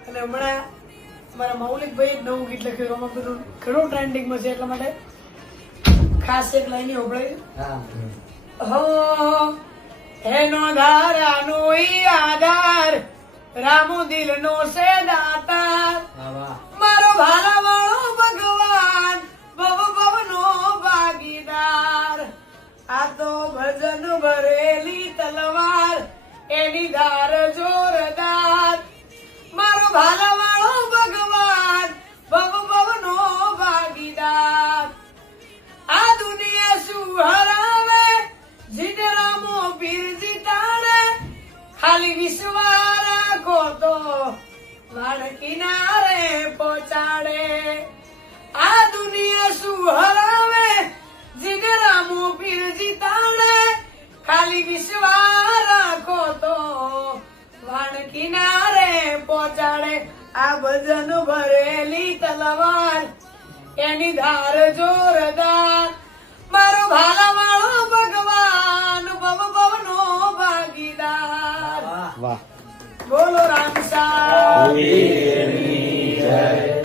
અને હમણાં મારા મૌલિકભાઈ એક નવું ગીત લખ્યું એમાં બધું ઘણું ટ્રેન્ડિંગમાં છે એટલા માટે ખાસ એક લાઈન હોભળાવી હો એનો ધારાનો ઈ આધાર રામુ દિલનો છે દાતાર મારો ભાલા વાળો ભગવાન ભવ ભવનો ભાગીદાર આ તો ભજન ભરેલી તલવાર એની ધાર જોરદાર મારો ભાલા વાળો ભગવાન ભવ ભવનો ભાગીદાર આ દુનિયા શું હરાવે જીને રામો પીર જીતાડે ખાલી વિશ્વાસ રાખો તો વાડ કિનારે પહોંચાડે આ દુનિયા શું હરાવે જીને રામો પીર જીતાડે ખાલી વિશ્વાસ રાખો તો વાડ કિનારે પહોંચાડે આ ભજન ભરેલી તલવાર એની ધાર જોરદાર મારો ભાલા વાળો ભગવાન ભવ ભવનો ભાગીદાર વાહ બોલો રામ સા જય